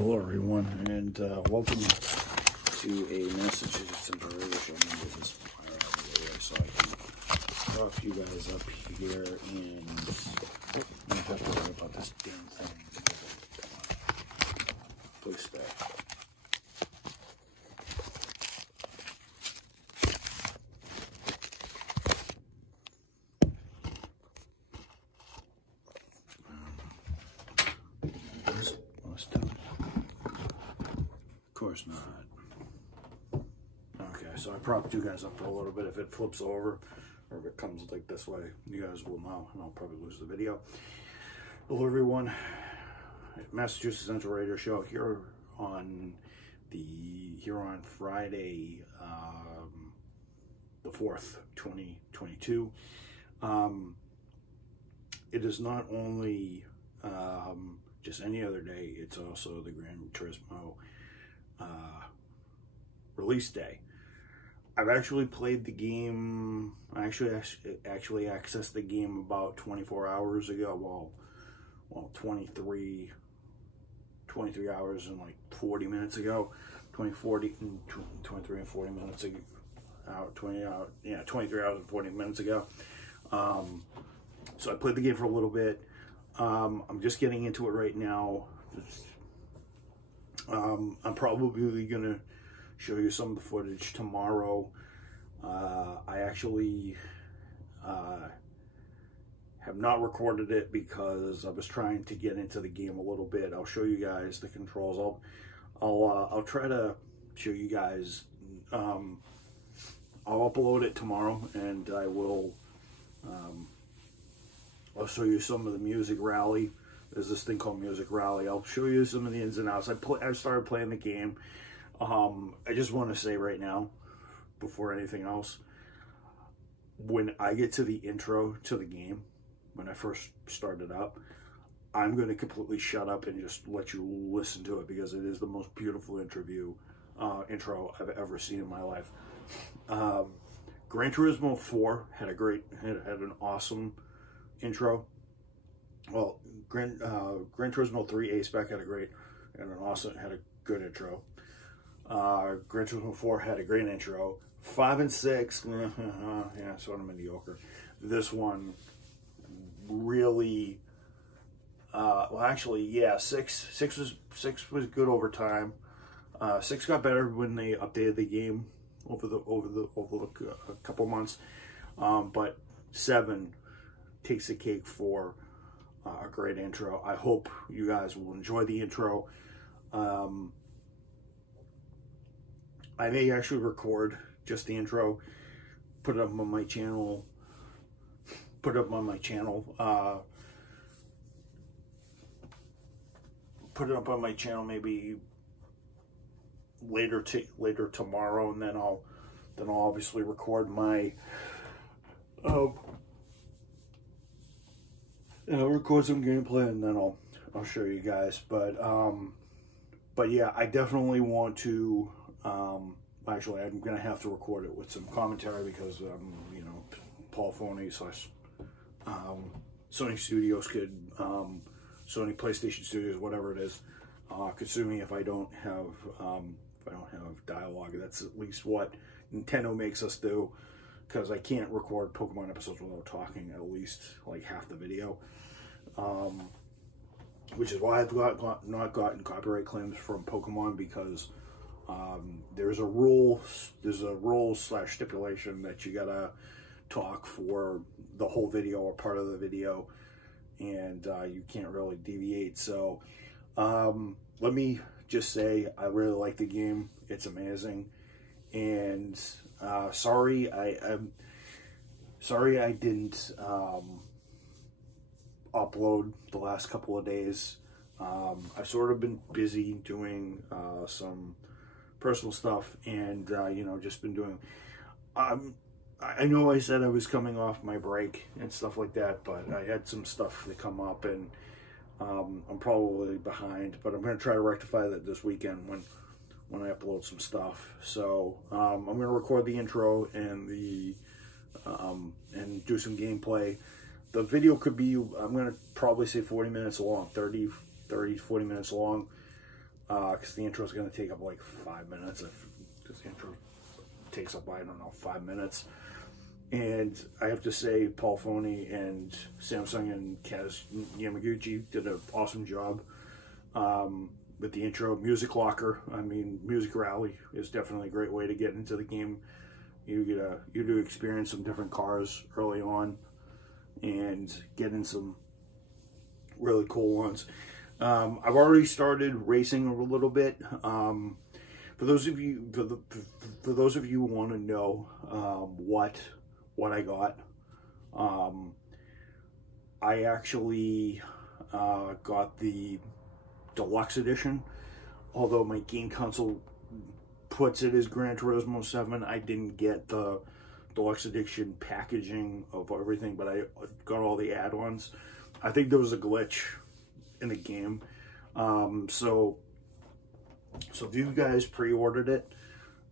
Hello everyone, and welcome to a Massachusetts radio show. I'm going to this so I can talk to you guys up here, and I don't have to worry about this damn thing. Please stay. Of course not. Okay, so I propped you guys up for a little bit. If it flips over or if it comes like this way, you guys will know, and I'll probably lose the video. Hello everyone, Massachusetts Central Radio Show here on Friday, the 4th, 2022. It is not only just any other day, it's also the Gran Turismo release day. I've actually played the game. I actually accessed the game about 24 hours ago. Well, 23 hours and like 40 minutes ago. 23 and 40 minutes ago. 23 hours and 40 minutes ago. So I played the game for a little bit. I'm just getting into it right now. I'm probably gonna show you some of the footage tomorrow. I actually have not recorded it because I was trying to get into the game a little bit. I'll show you guys the controls. I'll try to show you guys. I'll upload it tomorrow, and I will. I'll show you some of the music rally. There's this thing called Music Rally. I'll show you some of the ins and outs. I started playing the game. I just want to say right now, before anything else, when I get to the intro to the game, when I first started up, I'm going to completely shut up and just let you listen to it, because it is the most beautiful intro I've ever seen in my life. Gran Turismo 4 had an awesome intro. Well, Gran Turismo 3 A-Spec had a good intro. Gran Turismo 4 had a great intro. 5 and 6, yeah, sort of mediocre. This one really, well, actually, yeah, 6 was good over time. 6 got better when they updated the game over a couple months, but 7 takes the cake for a great intro. I hope you guys will enjoy the intro. I may actually record just the intro, put it up on my channel. Put it up on my maybe later tomorrow, and then I'll obviously record my record some gameplay, and then I'll show you guys. But yeah, I definitely want to. Actually, I'm gonna have to record it with some commentary, because you know, Paul Phoney / Sony Studios could Sony PlayStation Studios, whatever it is, could sue me if I don't have dialogue. That's at least what Nintendo makes us do, because I can't record Pokemon episodes without talking at least like half the video, which is why I've not gotten copyright claims from Pokemon, because there's a rule / stipulation that you gotta talk for the whole video or part of the video, and you can't really deviate. So let me just say, I really like the game. It's amazing, and sorry I didn't upload the last couple of days. I've sort of been busy doing some personal stuff, and you know, just been doing. I know I said I was coming off my break and stuff like that, but I had some stuff to come up, and I'm probably behind. But I'm going to try to rectify that this weekend when I upload some stuff. So I'm going to record the intro and and do some gameplay. The video could be, I'm going to probably say 40 minutes long, 40 minutes long. because the intro is going to take up like 5 minutes. Because the intro takes up, I don't know, 5 minutes. And I have to say, Paul Foney and Samsung and Kaz Yamaguchi did an awesome job with the intro. Music Locker, I mean, Music Rally is definitely a great way to get into the game. You do experience some different cars early on and get in some really cool ones. I've already started racing a little bit. For those of you, for those of you who want to know what I got, I actually got the deluxe edition. Although my game console puts it as Gran Turismo 7, I didn't get the deluxe edition packaging of everything, but I got all the add-ons. I think there was a glitch in the game. So if you guys pre-ordered it,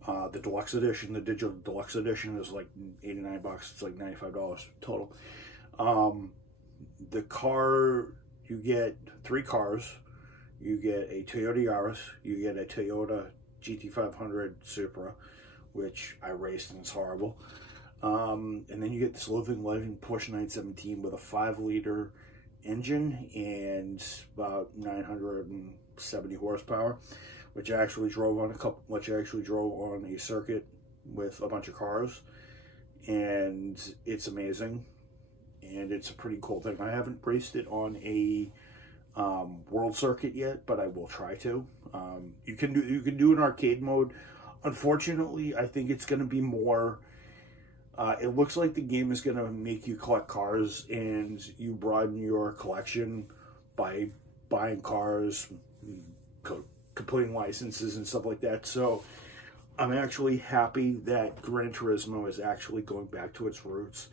the deluxe edition, the digital deluxe edition is like 89 bucks. It's like $95 total. The car, you get 3 cars. You get a Toyota Yaris, you get a Toyota GT500 Supra, which I raced and it's horrible. And then you get this Living Legend Porsche 917 with a 5-liter engine and about 970 horsepower, which I actually drove on a circuit with a bunch of cars, and it's amazing, and it's a pretty cool thing. I haven't raced it on a world circuit yet, but I will try to. You can do an arcade mode. Unfortunately, I think it's going to be more. It looks like the game is going to make you collect cars, and you broaden your collection by buying cars, completing licenses and stuff like that. So I'm actually happy that Gran Turismo is actually going back to its roots,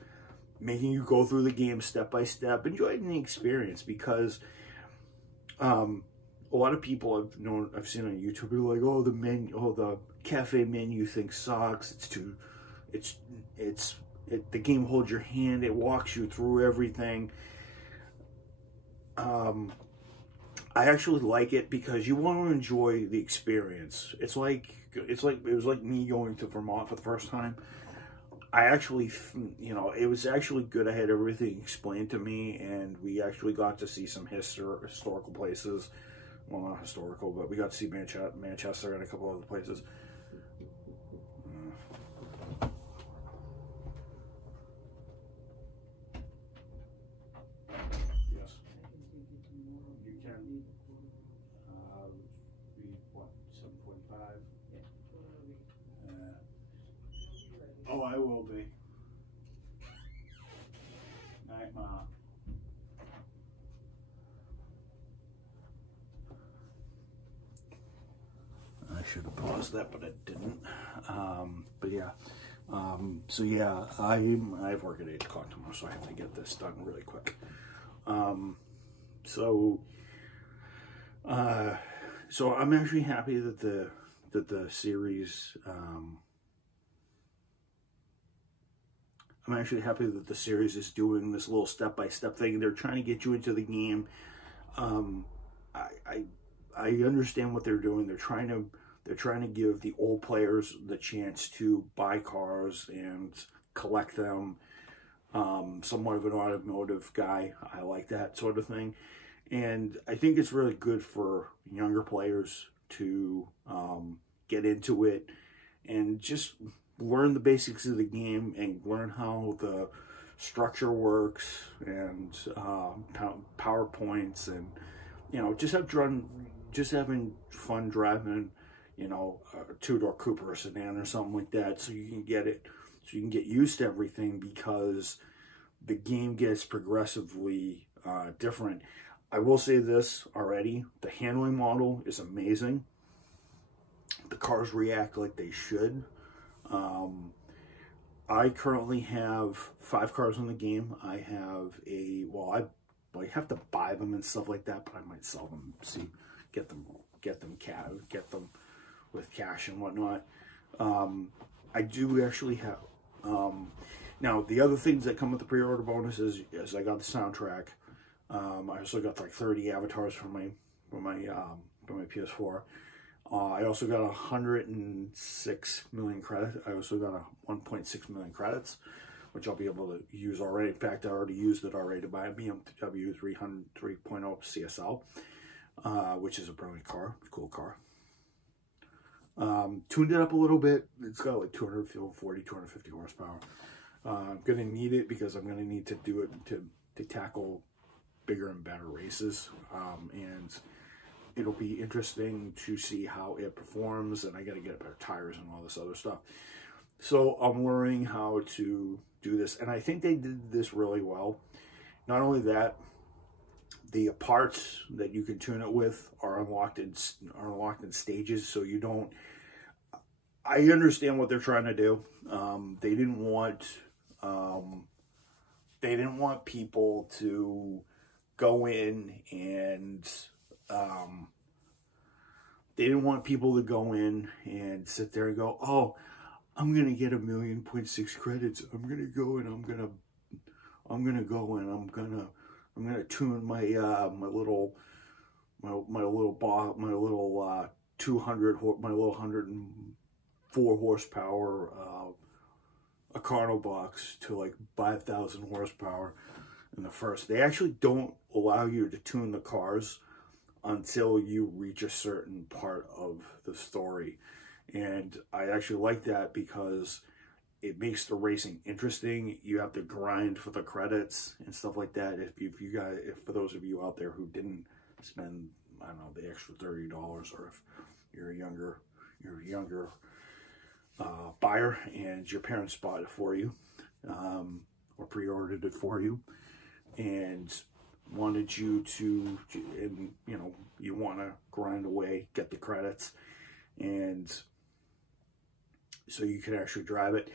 making you go through the game step by step, enjoying the experience, because a lot of people I've seen on YouTube are like, oh, the cafe menu thing sucks. The game holds your hand. It walks you through everything. I actually like it because you want to enjoy the experience. It was like me going to Vermont for the first time. I actually, it was actually good. I had everything explained to me, and we actually got to see some historical places. Well, not historical, but we got to see Manchester and a couple other places. Yes, you can. What, 7:45? Oh, I will be. Night, Ma. I should have paused that, but I didn't. But yeah. So yeah, I have work at 8 o'clock tomorrow, so I have to get this done really quick. So I'm actually happy that the series. I'm actually happy that the series is doing this little step-by-step thing. They're trying to get you into the game. I understand what they're doing. They're trying to give the old players the chance to buy cars and collect them. Somewhat of an automotive guy. I like that sort of thing. And I think it's really good for younger players to get into it and just learn the basics of the game and learn how the structure works and PowerPoints, and just having fun driving, a 2-door Cooper or sedan or something like that, so you can get used to everything, because the game gets progressively different. I will say this already: the handling model is amazing. The cars react like they should. I currently have 5 cars in the game. I have I have to buy them and stuff like that, but I might sell them. Get them with cash and whatnot. I do actually have. Now the other things that come with the pre-order bonus is I got the soundtrack. I also got like 30 avatars for my by my PS4. I also got 106 million credits. I also got a 1.6 million credits, which I'll be able to use already. In fact, I already used it already to buy a BMW 3.0 CSL, which is a brilliant car, cool car. Tuned it up a little bit. It's got like 240, 250 horsepower. I'm going to need it because I'm going to need to do it to tackle bigger and better races. And it'll be interesting to see how it performs, and I got to get better tires and all this other stuff. So I'm learning how to do this, and I think they did this really well. Not only that, the parts that you can tune it with are unlocked in stages, so you don't. I understand what they're trying to do. They didn't want people to go in and they didn't want people to go in and sit there and go, oh, I'm gonna get 1.6 million credits. I'm gonna go and I'm gonna tune my my little 104 horsepower Econo box to like 5,000 horsepower in the first. They actually don't allow you to tune the cars until you reach a certain part of the story. And I actually like that because it makes the racing interesting. You have to grind for the credits and stuff like that. If for those of you out there who didn't spend, I don't know, the extra $30, or if you're a younger buyer and your parents bought it for you, or pre-ordered it for you, and wanted you to, and you know, you want to grind away, get the credits, and so you can actually drive it.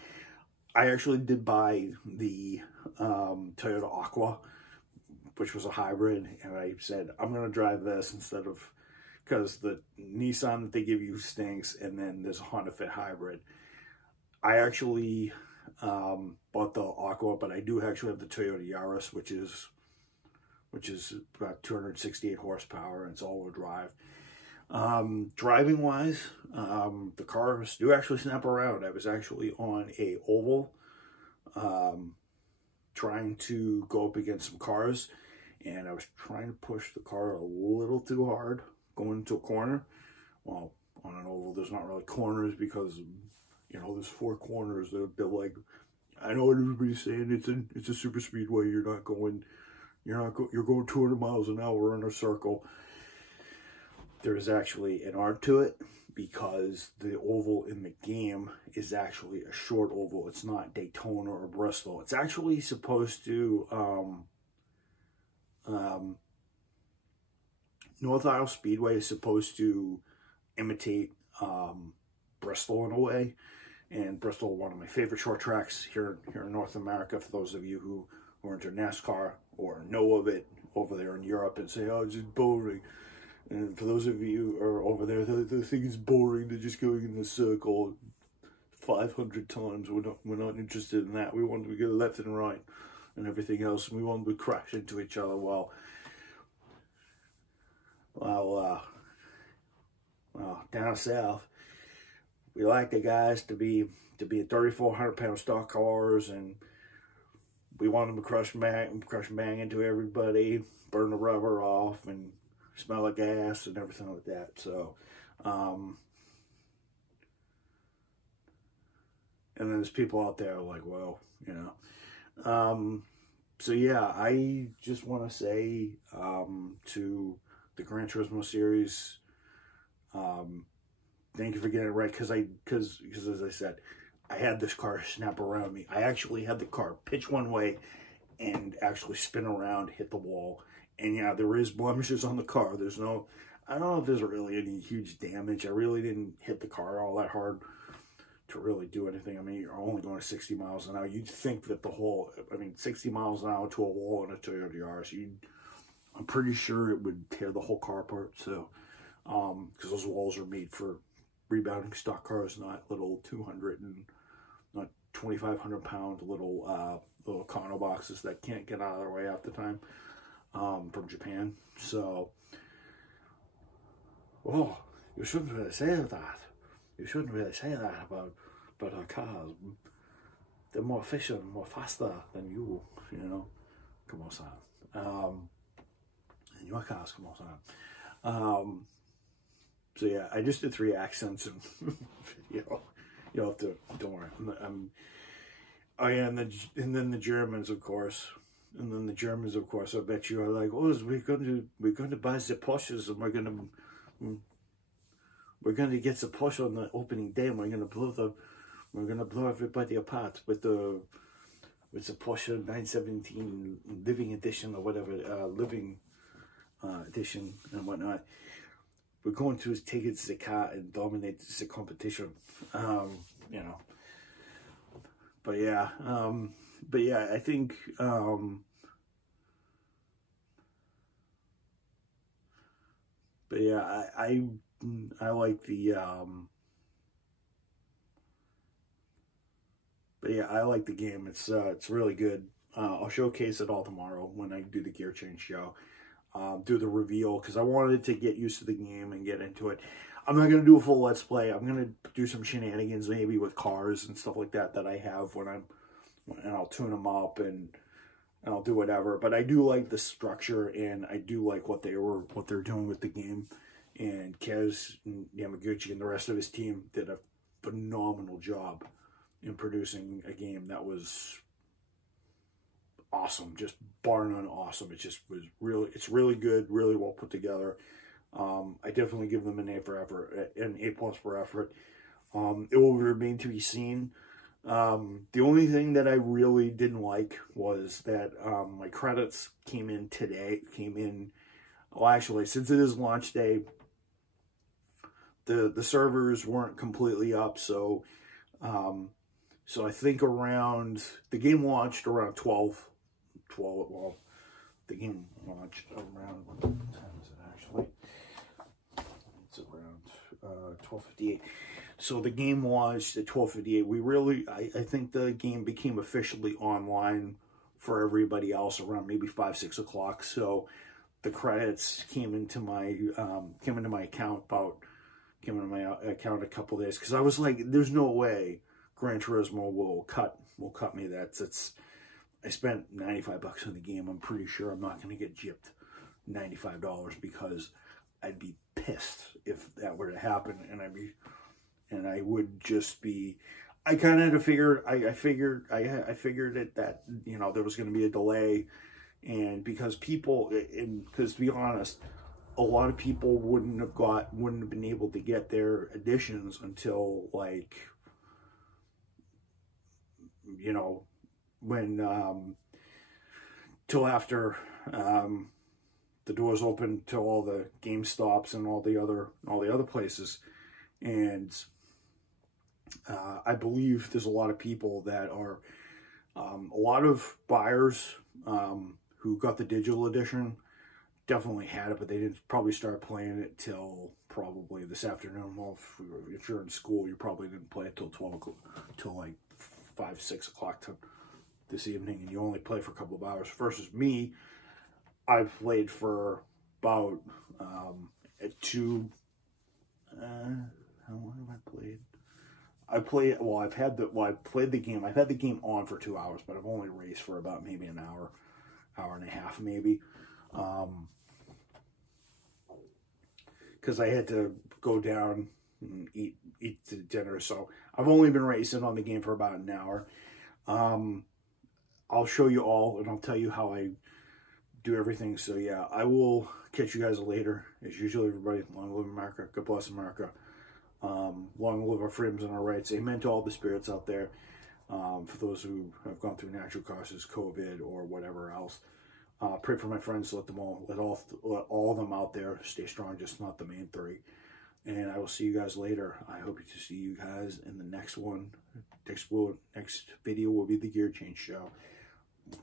I actually did buy the Toyota Aqua, which was a hybrid, and I said, I'm going to drive this instead of, because the Nissan that they give you stinks, and then there's a Honda Fit hybrid. I actually bought the Aqua, but I do actually have the Toyota Yaris, which is about 268 horsepower, and it's all-wheel drive. Driving wise, the cars do actually snap around. I was actually on a oval, trying to go up against some cars, and I was trying to push the car a little too hard going into a corner. Well, on an oval, there's not really corners because, you know, there's 4 corners. They're like, I know what everybody's saying. It's a super speedway. You're going 200 miles an hour in a circle. There is actually an art to it because the oval in the game is actually a short oval. It's not Daytona or Bristol. It's actually supposed to, North Isle Speedway is supposed to imitate Bristol in a way. And Bristol, one of my favorite short tracks here in North America, for those of you who are into NASCAR or know of it over there in Europe and say, oh, it's just boring. And for those of you who are over there, they think it's boring. They're just going in the circle 500 times. We're not interested in that. We want to go left and right and everything else. And we want to crash into each other. Well, down south, we like the guys to be 3,400-pound stock cars, and we want them to crush and bang into everybody, burn the rubber off, and smell like gas and everything like that. So, and then there's people out there like, well, you know. So yeah, I just want to say to the Gran Turismo series, thank you for getting it right, because as I said, I had this car snap around me. I actually had the car pitch one way and actually spin around, hit the wall. And yeah, there is blemishes on the car. I don't know if there's really any huge damage. I really didn't hit the car all that hard to really do anything. I mean, you're only going 60 miles an hour. You'd think that 60 miles an hour to a wall in a Toyota Yaris, I'm pretty sure it would tear the whole car apart. So, because those walls are made for rebounding stock cars, not little 2,500-pound little Econo boxes that can't get out of their way half the time, from Japan. So oh, you shouldn't really say that. You shouldn't really say that about our cars. They're more efficient, more faster than you, you know. Come on, Sam. And your cars, come on, Sam. So yeah, I just did 3 accents, and you know, you'll have to, don't worry. Oh yeah, and then the Germans, of course. And then the Germans, of course, I bet you are like, oh, we're going to buy the Porsches, and we're going to get the Porsche on the opening day, and we're going to blow everybody apart with the Porsche 917 Living Edition or whatever, Living Edition and whatnot. We're going to take it to the car and dominate the competition, you know. But yeah, I think, but yeah, I like the, but yeah, I like the game. It's really good. I'll showcase it all tomorrow when I do the gear change show. Do the reveal, because I wanted to get used to the game and get into it. I'm not going to do a full Let's Play. I'm going to do some shenanigans maybe with cars and stuff like that I have and I'll tune them up and I'll do whatever. But I do like the structure, and I do like what they're doing with the game. And Kez and Yamaguchi and the rest of his team did a phenomenal job in producing a game that was awesome, just bar none awesome. It's really good, really well put together. I definitely give them an A for effort, an A+ for effort. It will remain to be seen. The only thing that I really didn't like was that my credits came in today. Well, actually, since it is launch day, the servers weren't completely up, so I think around, the game launched around 12, well, the game launched around, what time is it actually? It's around 12:58. So the game launched at 12:58. I think the game became officially online for everybody else around maybe 5, 6 o'clock. So the credits came into my account a couple days, because I was like, there's no way Gran Turismo will cut me that. I spent $95 on the game. I'm pretty sure I'm not going to get gypped $95, because I'd be pissed if that were to happen, and I would just be. I kind of had to figure. I figured it that, you know, there was going to be a delay, and because to be honest, a lot of people wouldn't have been able to get their editions until, like, you know, when till after the doors open to all the GameStops and all the other places. And I believe there's a lot of people that are a lot of buyers who got the digital edition definitely had it, but they didn't probably start playing it till probably this afternoon. Well, if you're in school, you probably didn't play it till 12, till like 5, 6 o'clock this evening, and you only play for a couple of hours. Versus me, I've played for about how long have I played? I played the game. I've had the game on for 2 hours, but I've only raced for about maybe an hour and a half, maybe. Because I had to go down and eat dinner, so I've only been racing on the game for about an hour. I'll show you all, and I'll tell you how I do everything. So yeah, I will catch you guys later. As usual, everybody, long live America, God bless America. Long live our freedoms and our rights. Amen to all the spirits out there. For those who have gone through natural causes, COVID, or whatever else. Pray for my friends. Let all of them out there stay strong, just not the main 3. And I will see you guys later. I hope to see you guys in the next one. Next video will be the gear change show.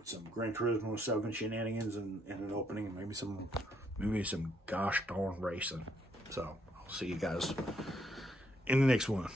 Some Gran Turismo 7 shenanigans and an opening, and maybe some gosh darn racing. So I'll see you guys in the next one.